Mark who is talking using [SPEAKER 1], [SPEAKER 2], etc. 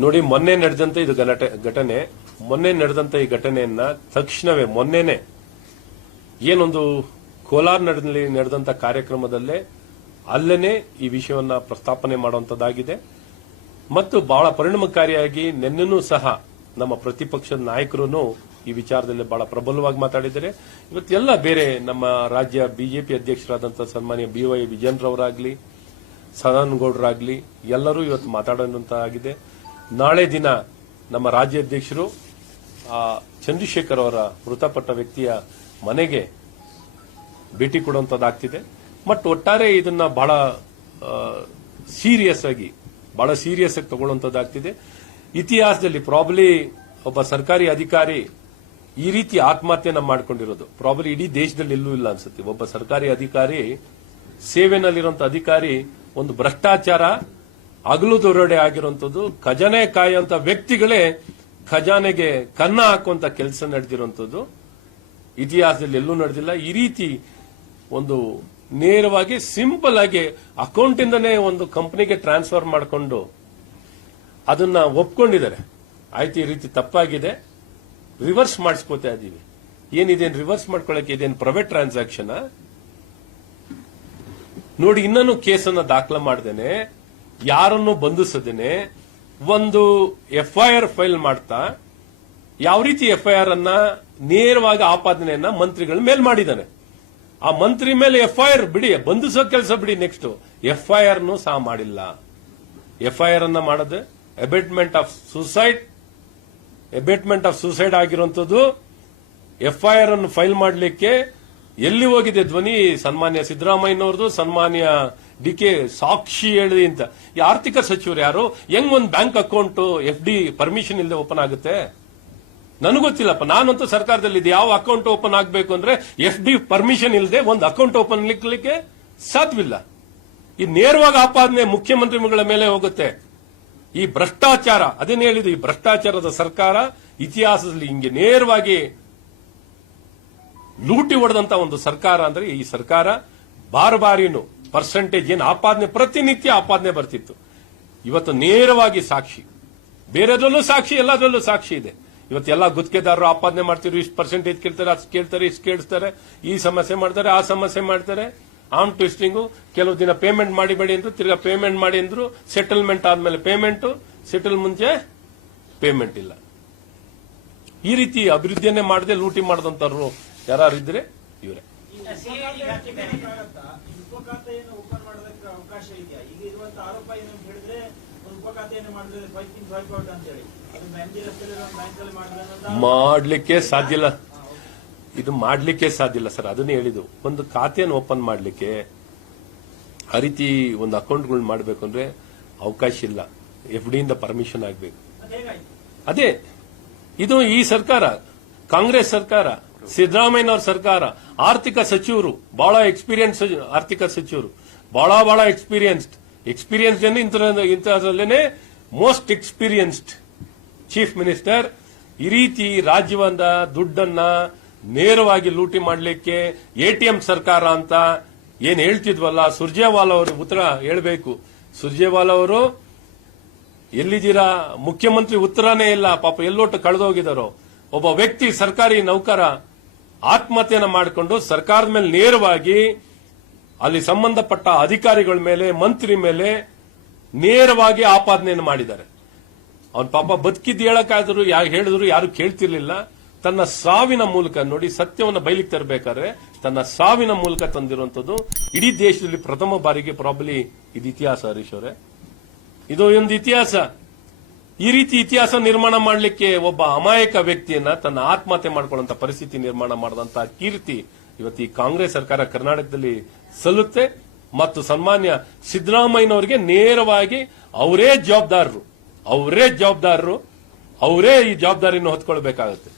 [SPEAKER 1] ನೋಡಿ, ಮೊನ್ನೆ ನಡೆದಂತ ಇದು ಗಲಾಟೆ ಘಟನೆ, ಮೊನ್ನೆ ನಡೆದಂತ ಈ ಘಟನೆಯನ್ನ ತಕ್ಷಣವೇ, ಮೊನ್ನೆನೆ, ಏನೊಂದು ಕೋಲಾರ್ನಲ್ಲಿ ನಡೆದಂತ ಕಾರ್ಯಕ್ರಮದಲ್ಲೇ ಅಲ್ಲೇನೆ ಈ ವಿಷಯವನ್ನ ಪ್ರಸ್ತಾಪನೆ ಮಾಡುವಂತದ್ದಾಗಿದೆ. ಮತ್ತು ಬಹಳ ಪರಿಣಾಮಕಾರಿಯಾಗಿ ನಿನ್ನೆನೂ ಸಹ ನಮ್ಮ ಪ್ರತಿಪಕ್ಷದ ನಾಯಕರು ಈ ವಿಚಾರದಲ್ಲಿ ಬಹಳ ಪ್ರಬಲವಾಗಿ ಮಾತಾಡಿದ್ದಾರೆ. ಇವತ್ತೆಲ್ಲ ಬೇರೆ ನಮ್ಮ ರಾಜ್ಯ ಬಿಜೆಪಿ ಅಧ್ಯಕ್ಷರಾದಂತಹ ಸನ್ಮಾನ್ಯ ಬಿವೈ ವಿಜಯನ್ರವರಾಗ್ಲಿ ಸದಾನಗೌಡರಾಗ್ಲಿ ಎಲ್ಲರೂ ಇವತ್ತು ಮಾತಾಡುವಂತಾಗಿದೆ ನಾಳೆ ದಿನ ನಮ್ಮ ರಾಜ್ಯಾಧ್ಯಕ್ಷರು ಚಂದ್ರಶೇಖರ್ ಅವರ ಮೃತಪಟ್ಟ ವ್ಯಕ್ತಿಯ ಮನೆಗೆ ಭೇಟಿ ಕೊಡುವಂತದ್ದಾಗ್ತಿದೆ. ಬಟ್ ಒಟ್ಟಾರೆ ಇದನ್ನ ಬಹಳ ಸೀರಿಯಸ್ ಆಗಿ, ಬಹಳ ಸೀರಿಯಸ್ ಆಗಿ ತಗೊಳ್ಳುವಂತದ್ದಾಗ್ತಿದೆ. ಇತಿಹಾಸದಲ್ಲಿ ಪ್ರಾಬ್ಲಿ ಒಬ್ಬ ಸರ್ಕಾರಿ ಅಧಿಕಾರಿ ಈ ರೀತಿ ಆತ್ಮಹತ್ಯೆನ ಮಾಡ್ಕೊಂಡಿರೋದು. ಪ್ರಾಬ್ಲಿ ಇಡೀ ದೇಶದಲ್ಲಿ ಎಲ್ಲೂ ಇಲ್ಲ ಅನ್ಸುತ್ತೆ. ಒಬ್ಬ ಸರ್ಕಾರಿ ಅಧಿಕಾರಿ ಸೇವೆನಲ್ಲಿರುವಂತಹ ಅಧಿಕಾರಿ, ಒಂದು ಭ್ರಷ್ಟಾಚಾರ ಹಗಲು ದೊರಡೆ ಆಗಿರುವಂತದ್ದು ಖಜಾನೆ ಕಾಯುವಂತ ವ್ಯಕ್ತಿಗಳೇ ಖಜಾನೆಗೆ ಕನ್ನ ಹಾಕುವಂತ ಕೆಲಸ ನಡೆದಿರುವಂತದ್ದು ಇತಿಹಾಸದಲ್ಲಿ ಎಲ್ಲೂ ನಡೆದಿಲ್ಲ. ಈ ರೀತಿ ಒಂದು ನೇರವಾಗಿ ಸಿಂಪಲ್ ಆಗಿ ಅಕೌಂಟ್ ಇಂದನೇ ಒಂದು ಕಂಪನಿಗೆ ಟ್ರಾನ್ಸ್ಫರ್ ಮಾಡಿಕೊಂಡು ಅದನ್ನ ಒಪ್ಕೊಂಡಿದ್ದಾರೆ. ಆಯ್ತು, ಈ ರೀತಿ ತಪ್ಪಾಗಿದೆ. ರಿವರ್ಸ್ ಮಾಡಿಸ್ಕೋತಾ ಇದೀವಿ. ಏನಿದೇನು ರಿವರ್ಸ್ ಮಾಡ್ಕೊಳಕ್ಕೆ ಇದೇನು ಪ್ರೈವೇಟ್ ಟ್ರಾನ್ಸಾಕ್ಷನ್? ನೋಡಿ ಇನ್ನೂ ಕೇಸನ್ನ ದಾಖಲೆ ಮಾಡ್ದೇನೆ. ಯಾರನ್ನು ಬಂಧಿಸದೇನೆ ಒಂದು ಎಫ್ಐಆರ್ ಫೈಲ್ ಮಾಡ್ತಾ ಯಾವ ರೀತಿ ಎಫ್ಐಆರ್ ಅನ್ನ ನೇರವಾಗಿ ಆಪಾದನೆಯನ್ನ ಮಂತ್ರಿಗಳ ಮೇಲೆ ಮಾಡಿದ್ದಾನೆ. ಆ ಮಂತ್ರಿ ಮೇಲೆ ಎಫ್ಐಆರ್ ಬಿಡಿ, ಬಂಧಿಸೋ ಕೆಲಸ ಬಿಡಿ ನೆಕ್ಸ್ಟ್. ಎಫ್ಐಆರ್ ಸಹ ಮಾಡಿಲ್ಲ. ಎಫ್ಐಆರ್ ಅನ್ನ ಮಾಡದೆ abetment of suicide abetment of suicide ಆಗಿರುವಂತದ್ದು ಎಫ್ಐಆರ್ ಅನ್ನು ಫೈಲ್ ಮಾಡಲಿಕ್ಕೆ ಎಲ್ಲಿ ಹೋಗಿದೆ ಧ್ವನಿ? ಸನ್ಮಾನ್ಯ ಸಿದ್ದರಾಮಯ್ಯನವ್ರದ್ದು, ಸನ್ಮಾನ್ಯ ಡಿ ಕೆ ಸಾಕ್ಷಿ ಹೇಳಿ ಅಂತ. ಈ ಆರ್ಥಿಕ ಸಚಿವರು ಯಾರು? ಹೆಂಗ್ ಒಂದು bank account F D permission ಇಲ್ಲದೆ ಓಪನ್ ಆಗುತ್ತೆ? ನನಗೆ ಗೊತ್ತಿಲ್ಲಪ್ಪ. ನಾನಂತೂ ಸರ್ಕಾರದಲ್ಲಿ ಇದು ಯಾವ ಅಕೌಂಟ್ ಓಪನ್ ಆಗಬೇಕು ಅಂದ್ರೆ ಎಫ್ ಡಿ ಪರ್ಮಿಷನ್ ಇಲ್ಲದೆ ಒಂದು ಅಕೌಂಟ್ ಓಪನ್ ಲಿಕ್ಲಿಕ್ಕೆ ಸಾಧ್ಯವಿಲ್ಲ. ಈ ನೇರವಾಗಿ ಆಪಾದನೆ ಮುಖ್ಯಮಂತ್ರಿಗಳ ಮೇಲೆ ಹೋಗುತ್ತೆ. ಈ ಭ್ರಷ್ಟಾಚಾರ, ಅದೇನು ಹೇಳಿದ್ರು ಈ ಭ್ರಷ್ಟಾಚಾರದ ಸರ್ಕಾರ ಇತಿಹಾಸದಲ್ಲಿ ಹಿಂಗೆ ನೇರವಾಗಿ ಲೂಟಿ ಹೊಡೆದಂತ ಒಂದು ಸರ್ಕಾರ ಅಂದ್ರೆ ಈ ಸರ್ಕಾರ ಬಾರ್ ಬಾರಿನು ಪರ್ಸೆಂಟೇಜ್ ಏನು ಆಪಾದನೆ, ಪ್ರತಿನಿತ್ಯ ಆಪಾದನೆ ಬರ್ತಿತ್ತು. ಇವತ್ತು ನೇರವಾಗಿ ಸಾಕ್ಷಿ. ಬೇರೆದ್ರಲ್ಲೂ ಸಾಕ್ಷಿ, ಎಲ್ಲದರಲ್ಲೂ ಸಾಕ್ಷಿ ಇದೆ. ಇವತ್ತೆಲ್ಲ ಗುತ್ತಿಗೆದಾರರು ಆಪಾದನೆ ಮಾಡ್ತಿರು ಇಷ್ಟು ಪರ್ಸೆಂಟೇಜ್ ಕೇಳ್ತಾರೆ, ಅಷ್ಟು ಕೇಳ್ತಾರೆ, ಇಷ್ಟು ಕೇಳಿಸ್ತಾರೆ, ಈ ಸಮಸ್ಯೆ ಮಾಡ್ತಾರೆ, ಆ ಸಮಸ್ಯೆ ಮಾಡ್ತಾರೆ. ಆಮ್ ಟ್ವಿಸ್ಟಿಂಗು, ಕೆಲವು ದಿನ ಪೇಮೆಂಟ್ ಮಾಡಿಬೇಡಿ ಅಂದ್ರು, ತಿರ್ಗಾ ಪೇಮೆಂಟ್ ಮಾಡಿ ಅಂದ್ರು ಸೆಟಲ್ಮೆಂಟ್ ಆದ್ಮೇಲೆ ಪೇಮೆಂಟ್ ಸೆಟಲ್ ಮುಂಚೆ ಪೇಮೆಂಟ್ ಇಲ್ಲ. ಈ ರೀತಿ ಅಭಿವೃದ್ಧಿಯನ್ನೇ ಮಾಡದೆ ಲೂಟಿ ಮಾಡದಂತವ್ರು ಇದ್ರೆ ಇವರೇ ಮಾಡಲಿಕ್ಕೆ ಸಾಧ್ಯ ಇಲ್ಲ. ಇದು ಮಾಡ್ಲಿಕ್ಕೆ ಸಾಧ್ಯ ಇಲ್ಲ ಸರ್. ಅದನ್ನೇ ಹೇಳಿದ್ದು. ಒಂದು ಖಾತೆಯನ್ನು ಓಪನ್ ಮಾಡ್ಲಿಕ್ಕೆ ಆ ರೀತಿ ಒಂದು ಅಕೌಂಟ್ಗಳನ್ನ ಮಾಡಬೇಕು ಅಂದ್ರೆ ಅವಕಾಶ ಇಲ್ಲ. ಎಫ್ ಡಿಯಿಂದ ಪರ್ಮಿಷನ್ ಆಗಬೇಕು.
[SPEAKER 2] ಅದೇ.
[SPEAKER 1] ಇದು ಈ ಸರ್ಕಾರ ಕಾಂಗ್ರೆಸ್ ಸರ್ಕಾರ ಸಿದ್ದರಾಮಯ್ಯನವ್ರ ಸರ್ಕಾರ, ಆರ್ಥಿಕ ಸಚಿವರು, ಬಹಳ ಎಕ್ಸ್ಪೀರಿಯನ್ಸ್ ಆರ್ಥಿಕ ಸಚಿವರು, ಬಹಳ ಬಹಳ ಎಕ್ಸ್ಪೀರಿಯನ್ಸ್ಡ್ ಎಕ್ಸ್ಪೀರಿಯನ್ಸ್ ಇಂಥ ಇಂಥದ್ರಲ್ಲೇನೆ ಮೋಸ್ಟ್ ಎಕ್ಸ್ಪೀರಿಯನ್ಸ್ಡ್ ಚೀಫ್ ಮಿನಿಸ್ಟರ್ ಈ ರೀತಿ ರಾಜ್ಯವನ್ನ, ದುಡ್ಡನ್ನ ನೇರವಾಗಿ ಲೂಟಿ ಮಾಡಲಿಕ್ಕೆ ಎಟಿಎಂ ಸರ್ಕಾರ ಅಂತ ಏನ್ ಹೇಳ್ತಿದ್ವಲ್ಲ, ಸುರ್ಜೇವಾಲಾ ಅವರು ಉತ್ತರ ಹೇಳಬೇಕು. ಸುರ್ಜೇವಾಲಾ ಅವರು ಎಲ್ಲಿದ್ದೀರಾ? ಮುಖ್ಯಮಂತ್ರಿ ಉತ್ತರನೇ ಇಲ್ಲ, ಪಾಪ ಎಲ್ಲೋಟು ಕಳೆದೋಗಿದಾರೋ. ಒಬ್ಬ ವ್ಯಕ್ತಿ ಸರ್ಕಾರಿ ನೌಕರ ಆತ್ಮಹತ್ಯೆನ ಮಾಡಿಕೊಂಡು ಸರ್ಕಾರದ ಮೇಲೆ ನೇರವಾಗಿ ಅಲ್ಲಿ ಸಂಬಂಧಪಟ್ಟ ಅಧಿಕಾರಿಗಳ ಮೇಲೆ, ಮಂತ್ರಿ ಮೇಲೆ ನೇರವಾಗಿ ಆಪಾದನೆಯನ್ನು ಮಾಡಿದ್ದಾರೆ. ಅವನ ಪಾಪ ಬದುಕಿದ್ದು ಹೇಳಕ್ಕಾದ್ರು, ಯಾರು ಹೇಳಿದ್ರು, ಯಾರು ಕೇಳ್ತಿರ್ಲಿಲ್ಲ. ತನ್ನ ಸಾವಿನ ಮೂಲಕ ನೋಡಿ ಸತ್ಯವನ್ನು ಬಯಲಿಗೆ ತರಬೇಕಾದ್ರೆ ತನ್ನ ಸಾವಿನ ಮೂಲಕ ತಂದಿರುವಂತದ್ದು ಇಡೀ ದೇಶದಲ್ಲಿ ಪ್ರಥಮ ಬಾರಿಗೆ ಪ್ರಾಬ್ಲಿ ಇದು ಇತಿಹಾಸ ಹರೀಶ್ ಅವರೇ. ಇದು ಒಂದು ಇತಿಹಾಸ. ಈ ರೀತಿ ಇತಿಹಾಸ ನಿರ್ಮಾಣ ಮಾಡಲಿಕ್ಕೆ ಒಬ್ಬ ಅಮಾಯಕ ವ್ಯಕ್ತಿಯನ್ನ ತನ್ನ ಆತ್ಮಹತ್ಯೆ ಮಾಡಿಕೊಳ್ಳುವಂತಹ ಪರಿಸ್ಥಿತಿ ನಿರ್ಮಾಣ ಮಾಡಿದಂತ ಕೀರ್ತಿ ಇವತ್ತು ಈ ಕಾಂಗ್ರೆಸ್ ಸರ್ಕಾರ ಕರ್ನಾಟಕದಲ್ಲಿ ಸಲ್ಲುತ್ತೆ ಮತ್ತು ಸನ್ಮಾನ್ಯ ಸಿದ್ದರಾಮಯ್ಯನವರಿಗೆ ನೇರವಾಗಿ ಅವರೇ ಜವಾಬ್ದಾರರು. ಅವರೇ ಜವಾಬ್ದಾರರು. ಅವರೇ ಈ ಜವಾಬ್ದಾರಿಯನ್ನು ಹೊತ್ಕೊಳ್ಬೇಕಾಗುತ್ತೆ.